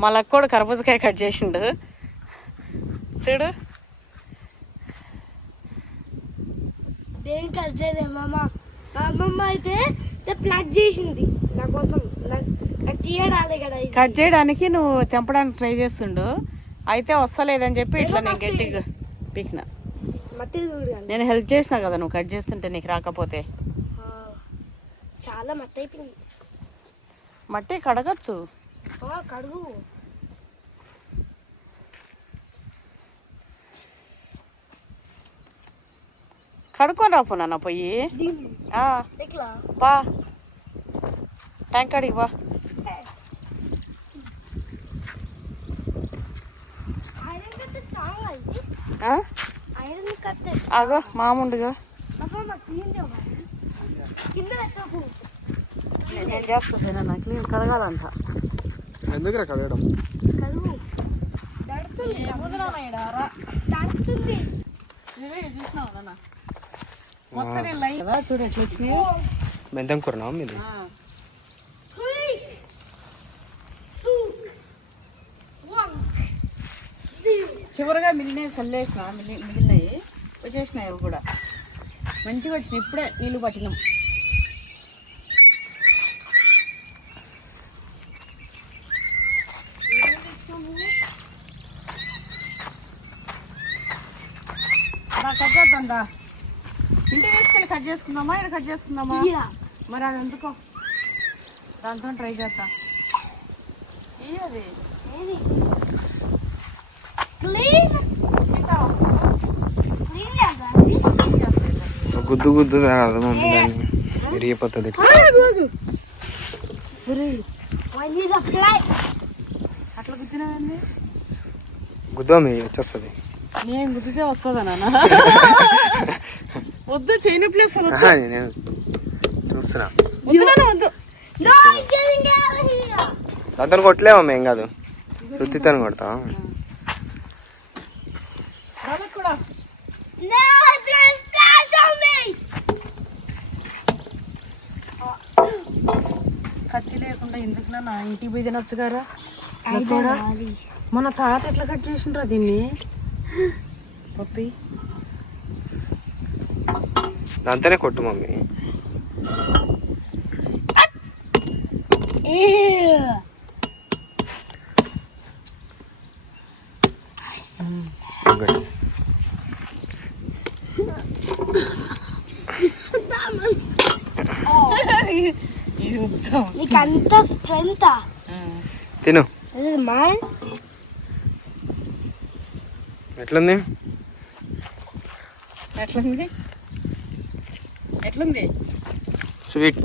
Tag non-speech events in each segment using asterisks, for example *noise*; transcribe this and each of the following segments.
మా లక్కోడు కర్బూజకాయ కట్ చేసిండు. చూడు. దేని కట్ చేయలేదు మా అమ్మమ్మ అయితే ప్లగ్ చేసింది. నా కోసం. కట్ చేయడానికి నువ్వు తెంపడానికి ట్రై చేస్తుండు. అయితే వస్తలేదని చెప్పి ఇట్లా నేను గట్టిగా పీకిన. నేను హెల్ప్ చేసిన కదా నువ్వు కట్ చేస్తుంటే నీకు రాకపోతే. చాలా మట్టి అయిపోయింది. మట్టి కడగచ్చు. కడుగు. కడుక్కొని రాపు నాన్న పోయి. బా. ట్యాంక్ అడిగి బా. అగో పెట్టకు. నేను చేస్తుంది నాన్న క్లీన్ కడగాలంట. ఎందుకు కడగడం మెంతం కూరనా మీది. చివరిగా మిగిలినవి చల్లేసిన మిగిలి మిగిలినవి. వచ్చేసినాయి అవి కూడా. మంచిగా వచ్చినాయి. ఇప్పుడే నీళ్ళు పట్టినాం రా, కట్ చేద్దాం దా ఇంటికి తీసుకెళ్ళి కట్ చేసుకుందామా? ఇక్కడ కట్ చేసుకుందామా. మరి అది ఎందుకో? దాంతో ట్రై ఏది? చేద్దాం. గుద్దు గుద్దు అర్థం విరిగిపోతుంది. అట్లా గుద్దినావండి గుద్దు వచ్చేస్తుంది. నేను గుద్దితే వస్తుందా నాన్న వద్దు చైన ప్లేస్ నేను చూస్తున్నా. వద్దు. దాంతో కొట్టలేమమ్మా ఏం కాదు. శుద్ధితో కొడతాం. కత్తి లేకుండా ఎందుకు నాన్న ఇంటికి పోయి తినొచ్చు గారా కూడా మన తాత ఎట్లా కట్ చేసిండ్రా దీన్ని? పప్పి దాంతోనే కొట్టు మమ్మీ. నీకంత స్ట్రెంత్. తిను. మైన్ ఎట్లుంది? ఎట్లుంది? ఎట్లుంది? స్వీట్.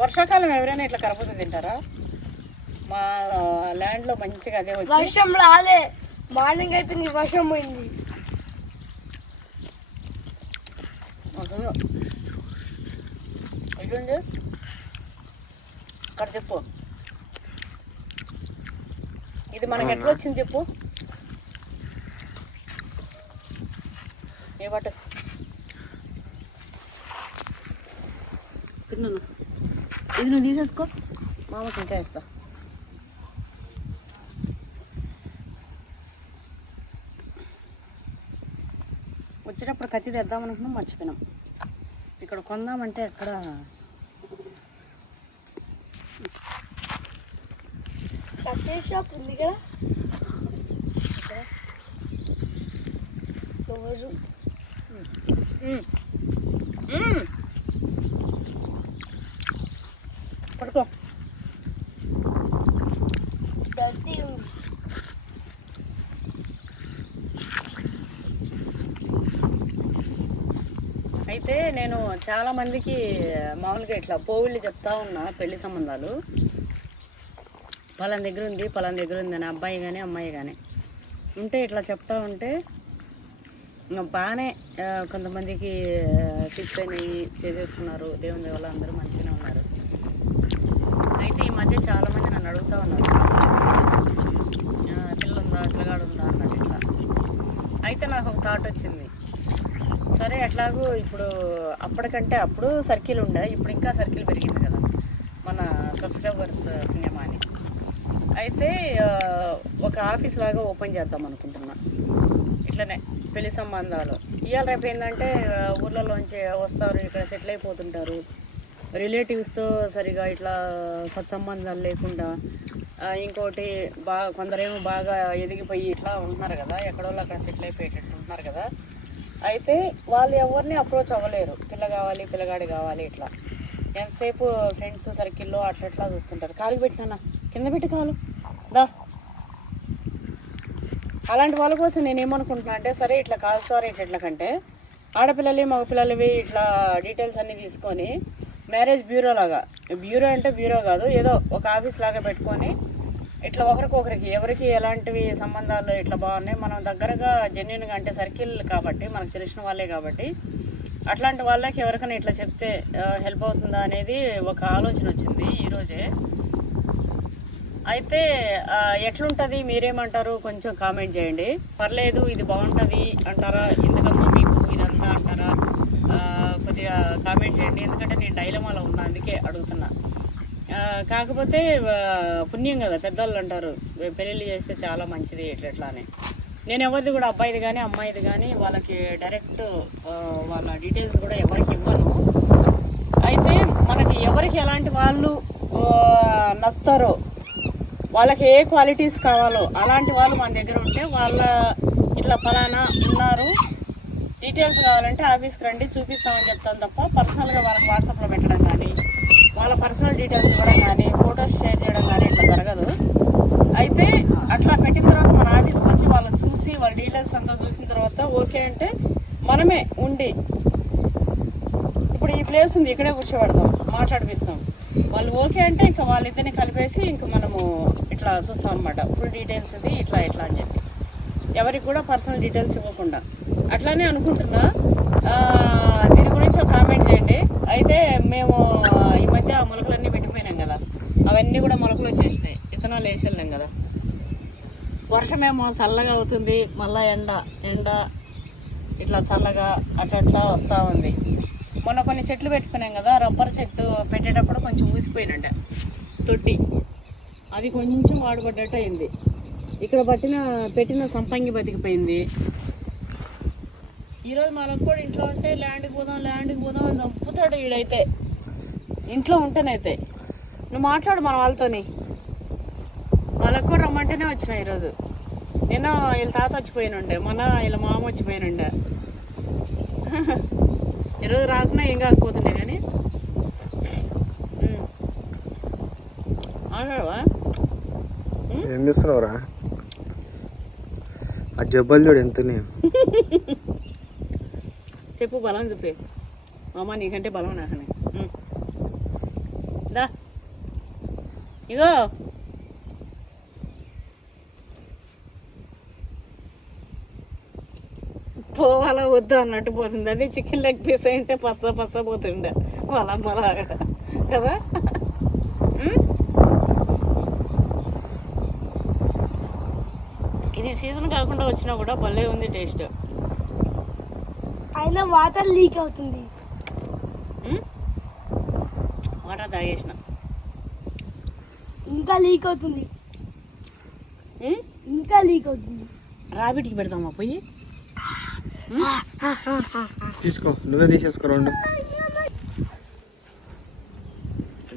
వర్షాకాలం ఎవరైనా ఇట్లా కరపూస తింటారా? మా ల్యాండ్లో మంచిగా అదే వచ్చి వర్షం రాలే. మార్నింగ్ అయిపోయింది వర్షం పోయింది. ఎట్లుంది? అక్కడ చెప్పు. ఇది మనకి ఎట్లా వచ్చింది చెప్పు. తిన్నాను. ఇది నువ్వు తీసేసుకో. మామకి ఇంకా ఇస్తా వచ్చేటప్పుడు కత్తి తెద్దాం అనుకున్నాం మర్చిపోయినాం. ఇక్కడ కొందామంటే ఎక్కడ కత్తి షాప్ ఉంది కదా. రోజు. పడుకో అయితే నేను చాలా మందికి మామూలుగా ఇట్లా పోవుళ్ళు చెప్తా ఉన్నా పెళ్ళి సంబంధాలు. పలాన్ దగ్గర ఉంది పలాన్ దగ్గర ఉంది అని అబ్బాయి కానీ అమ్మాయి కానీ ఉంటే ఇట్లా చెప్తా ఉంటే బాగానే కొంతమందికి ఫిక్స్ అయినవి చేసేసుకున్నారు. దేవుని వల్ల అందరూ మంచిగానే ఉన్నారు. అయితే ఈ మధ్య చాలామంది నన్ను అడుగుతా ఉన్నారు. ఆ, పిల్ల ఉందా పిల్లగాడు ఉందా అన్నట్టు ఇట్లా. అయితే నాకు ఒక థాట్ వచ్చింది. సరే ఎట్లాగూ ఇప్పుడు అప్పటికంటే అప్పుడు సర్కిల్ ఉండే ఇప్పుడు ఇంకా సర్కిల్ పెరిగింది కదా మన సబ్స్క్రైబర్స్ పుణ్యమాని అయితే ఒక ఆఫీస్ లాగా ఓపెన్ చేద్దాం అనుకుంటున్నా. ఇట్లనే పెళ్ళి సంబంధాలు. ఇవాళ రేపు ఏంటంటే ఆ, ఊర్లలోంచి వస్తారు ఇక్కడ సెటిల్ అయిపోతుంటారు. రిలేటివ్స్తో సరిగా ఇట్లా సత్సంబంధాలు లేకుండా ఇంకోటి బాగా కొందరేమో బాగా ఎదిగిపోయి ఇట్లా ఉంటున్నారు కదా ఎక్కడో అక్కడ సెటిల్ అయిపోయేటట్టు ఉంటున్నారు కదా. అయితే వాళ్ళు ఎవరిని అప్రోచ్ అవ్వలేరు. పిల్ల కావాలి పిల్లగాడి కావాలి ఇట్లా. ఎంతసేపు ఫ్రెండ్స్ సర్కిల్లో అట్లా అట్లా చూస్తుంటారు. కాలు పెట్టినా కింద పెట్టి కాలు. దా. అలాంటి వాళ్ళ కోసం నేను ఏమనుకుంటున్నా అంటే సరే ఇట్లా కాల్ స్టోరీ ఇట్లా కంటే ఆడపిల్లలు మగపిల్లలవి ఇట్లా డీటెయిల్స్ అన్నీ తీసుకొని మ్యారేజ్ బ్యూరో లాగా బ్యూరో అంటే బ్యూరో కాదు ఏదో ఒక ఆఫీస్ లాగా పెట్టుకొని ఇట్లా ఒకరికొకరికి ఎవరికి ఎలాంటివి సంబంధాలు ఇట్లా బాగున్నాయి మనం దగ్గరగా జెన్యున్గా అంటే సర్కిల్ కాబట్టి మనకు తెలిసిన వాళ్ళే కాబట్టి అట్లాంటి వాళ్ళకి ఎవరికైనా ఇట్లా చెప్తే హెల్ప్ అవుతుందా అనేది ఒక ఆలోచన వచ్చింది ఈరోజే అయితే ఎట్లుంటుంది ఎట్లుంటది? మీరేమంటారు? కొంచెం కామెంట్ చేయండి. పర్లేదు ఇది బాగుంటది అంటారా? ఎందుకమ్మా మీకు ఇదంతా అంటారా? కొద్దిగా కామెంట్ చేయండి. ఎందుకంటే నేను డైలమాలో ఉన్నా అందుకే అడుగుతున్నా. కాకపోతే పుణ్యం కదా పెద్దవాళ్ళు అంటారు. పెళ్ళిళ్ళు చేస్తే చాలా మంచిది ఇట్లా అని. నేను ఎవరిది కూడా అబ్బాయిది కానీ అమ్మాయిది కానీ వాళ్ళకి డైరెక్ట్ వాళ్ళ డీటెయిల్స్ కూడా ఎవరికి ఇవ్వను. అయితే మనకి ఎవరికి ఎలాంటి వాళ్ళు ఆ, నచ్చుతారో వాళ్ళకి ఏ క్వాలిటీస్ కావాలో అలాంటి వాళ్ళు మన దగ్గర ఉంటే వాళ్ళ ఇట్లా ఫలానా ఉన్నారు. డీటెయిల్స్ కావాలంటే ఆఫీస్కి రండి చూపిస్తామని చెప్తాను తప్ప పర్సనల్గా వాళ్ళకి వాట్సాప్లో పెట్టడం కానీ వాళ్ళ పర్సనల్ డీటెయిల్స్ ఇవ్వడం కానీ ఫొటోస్ షేర్ చేయడం కానీ ఇట్లా జరగదు. అయితే అట్లా పెట్టిన తర్వాత మన ఆఫీస్కి వచ్చి వాళ్ళు చూసి వాళ్ళ డీటెయిల్స్ అంతా చూసిన తర్వాత ఓకే అంటే మనమే ఉండి ఇప్పుడు ఈ ప్లేస్ ఉంది ఇక్కడే కూర్చోబెడతాం మాట్లాడిపిస్తాం. వాళ్ళు ఓకే అంటే ఇంకా వాళ్ళిద్దరిని కలిపేసి ఇంకా మనము ఇట్లా చూస్తాం అనమాట ఫుల్ డీటెయిల్స్ ఇది ఇట్లా ఇట్లా అని చెప్పి. ఎవరికి కూడా పర్సనల్ డీటెయిల్స్ ఇవ్వకుండా. అట్లానే అనుకుంటున్నా దీని గురించి ఒక కామెంట్ చేయండి. అయితే మేము ఈ మధ్య ఆ మొలకలన్నీ పెట్టిపోయినాం కదా. అవన్నీ కూడా మొలకలు వచ్చేసినాయి. విత్తనాలు వేసేళ్ళాం కదా. వర్షమేమో చల్లగా అవుతుంది మళ్ళా ఎండ ఎండ ఇట్లా చల్లగా అట్లా వస్తూ ఉంది. మొన్న కొన్ని చెట్లు పెట్టుకున్నాం కదా రబ్బర్ చెట్టు పెట్టేటప్పుడు కొంచెం ఊసిపోయినట్ట. తొట్టి. అది కొంచెం వాడబడ్డట్టు అయింది. ఇక్కడ పట్టిన పెట్టిన సంపంగి బతికిపోయింది. ఈరోజు మనకు కూడా ఇంట్లో ఉంటే ల్యాండ్కి పోదాం ల్యాండ్కి పోదాం అని చంపుతాడు వీడైతే. ఇంట్లో ఉంటేనైతే నువ్వు మాట్లాడు మన వాళ్ళతోని. వాళ్ళకు కూడా రమ్మంటేనే వచ్చిన ఈరోజు. నిన్న వీళ్ళ తాత వచ్చిపోయినుండే. మొన్న వీళ్ళ మామ వచ్చిపోయినుండే. *laughs* ఈరోజు రాకున్నా ఏం కాకపోతుండే కానీ. ఏం చేస్తున్నావురా? ఆ జబ్బలు చూడు ఎంత చెప్పు బలం చెప్పే మామ నీకంటే బలం నాకనే. దా. ఇగో. పోవాలా వద్దు అన్నట్టు పోతుంది. అది చికెన్ లెగ్ పీస్ అంటే పస్స పస్స పోతుండే. వాళ్ళ అమ్మలాగా కదా? ఇది సీజన్ కాకుండా వచ్చినా కూడా భలే ఉంది టేస్ట్. అయినా వాటర్ లీక్ అవుతుంది. వాటర్ తాగేసిన. ఇంకా లీక్ అవుతుంది? ఇంకా లీక్ అవుతుంది. రాబిట్కి పెడదామా పోయి? తీసుకో నువ్వే తీసేసుకో రెండు.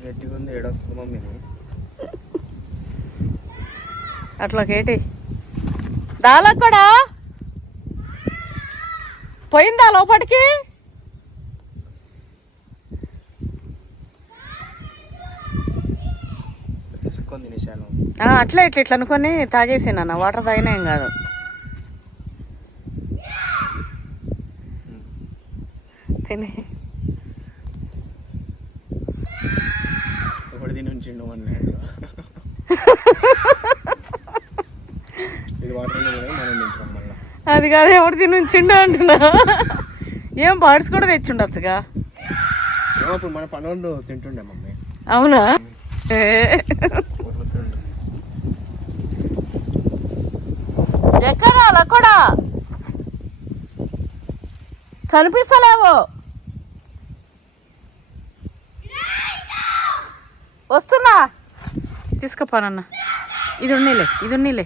గట్టిగా ఉంది ఏడొస్తుంది మమ్మీది అట్లా కేటి దాలా కూడా పోయిందా లోపలికి అట్లా ఇట్లా ఇట్లా అనుకొని తాగేసి నాన్న. వాటర్ తాగినా ఏం కాదు. తిని ఒకటి ఉంచిండు అన్నాడు అది కాదు ఎవరు తిని ఉంచిండు అంటున్నా. ఏం బర్డ్స్ కూడా తెచ్చుండొచ్చుగా? మన పనులు తింటుండే మమ్మీ. అవునా. ఎక్కడ అలా కూడా కనిపిస్తలేవు. వస్తున్నా. తీసుకుపోనన్న ఇది ఉన్నీలే ఇది ఉన్నీలే.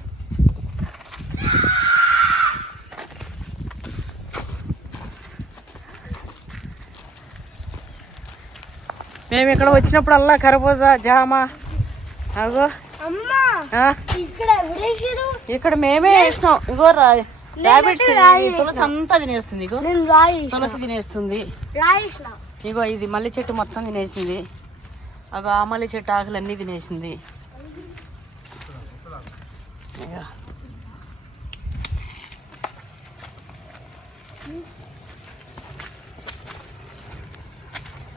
మేము ఇక్కడ వచ్చినప్పుడల్లా కరబూజ జామ. అగో. ఇక్కడ మేమే వేసినాం. ఇగో ర్యాబిట్స్ రాయి తులసి అంతా తినేస్తుంది ఇగో. తులసి తినేస్తుంది. ఇగో ఇది మల్లె చెట్టు మొత్తం తినేసింది. అగో ఆ చెట్టు ఆకులన్నీ తినేసింది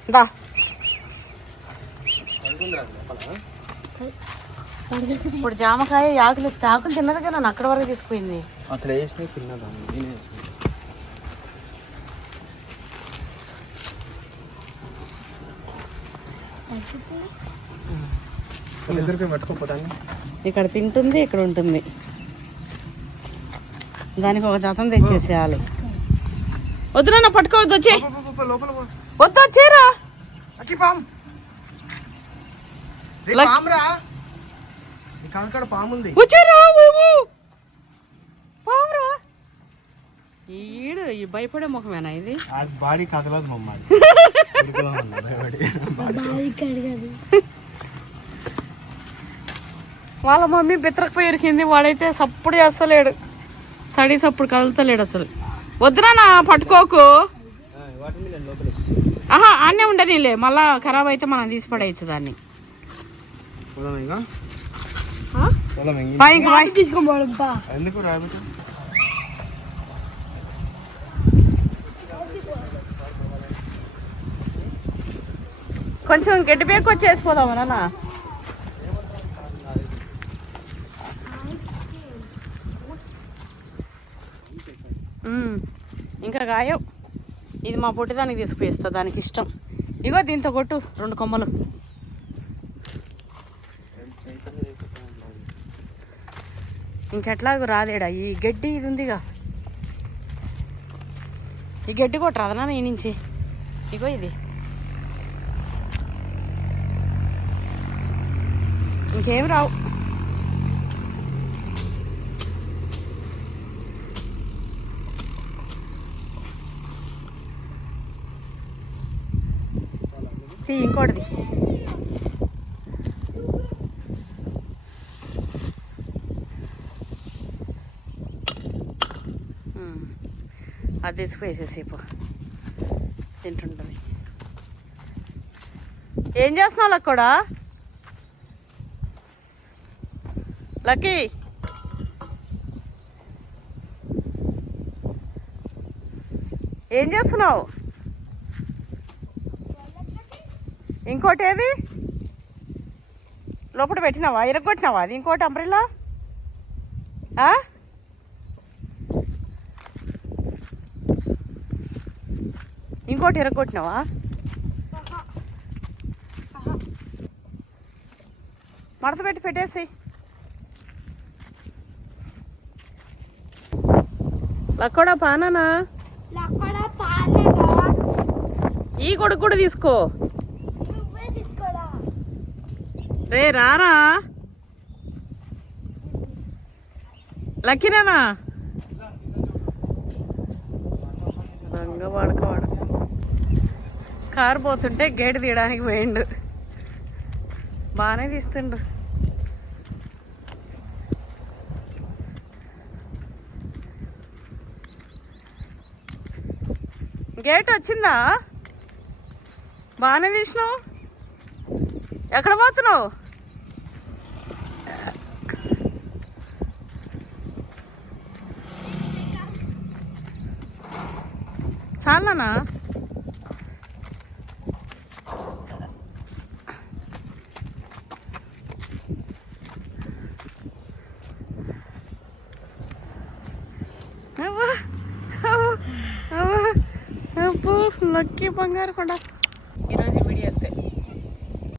దా. ఇప్పుడు జామకాయ ఆకులు ఇస్తే ఆకులు తిన్నది కదా నన్ను అక్కడ వరకు తీసుకుపోయింది. అక్కడ వేసిన తిన్నదా నేనే వేసిన. దగ్గరికి పట్టుకోపోతాను ఇక్కడ తింటుంది ఇక్కడ ఉంటుంది. దానికి ఒక జతం తెచ్చేసేయాలి. వద్దు నాన్న పట్టుకోవద్దు వచ్చే. వద్దు వచ్చేరా. ఈడు ఈ భయపడే ముఖమేనా ఇది? బాడీ కదలదు మమ్మ భయపడి కడగదు *laughs* వాళ్ళ మమ్మీ బెత్తరకపోయి ఇరికింది వాడైతే సప్పుడు చేస్తలేడు. సడీ సప్పుడు కదులుతలేడు అసలు. వద్దునా పట్టుకోకు. ఆహా ఆనే ఉండనిలే మళ్ళా ఖరాబ్ అయితే మనం తీసి పడేయచ్చు దాన్ని. ఎందుకు కొంచెం గడ్డి పేకు వచ్చేసిపోదామా నాన్న ఇంకా గాయవ్ ఇది మా పొట్టిదానికి తీసుకుపోయిస్తా దానికి ఇష్టం. ఇగో దీంతో కొట్టు రెండు కొమ్మలు. ఇంకెట్లాగో రాదేడా ఈ గడ్డి ఇది ఉందిగా. ఈ గడ్డి కొట్టు రాదనా ఈ నుంచి? ఇగో ఇది. ఇంకేం రావు తీ ఇంకోటిది ఉమ్. అది తీసుకువేసేసేపు తింటుంటుంది ఏం చేస్తున్నావు కూడా లక్కీ ఏం చేస్తున్నావు ఇంకోటి ఏది? లోపల పెట్టినావా? ఇరగొట్టినావా అది? ఇంకోటి అంబ్రిలా ఇంకోటి ఇరగొట్టినావా? మడత పెట్టి పెట్టేసి. లక్కోడా పానానా? పాలేదా ఈ కొడుకు కూడా తీసుకో. రే రారా. లక్కీనానా రంగ కారు పోతుంటే గేట్ తీయడానికి పోయిండు. బాగానే తీస్తుండు. గేట్ వచ్చిందా? బాగానే తీసినావు. ఎక్కడ పోతున్నావు? చాలానా? బంగారు కొండ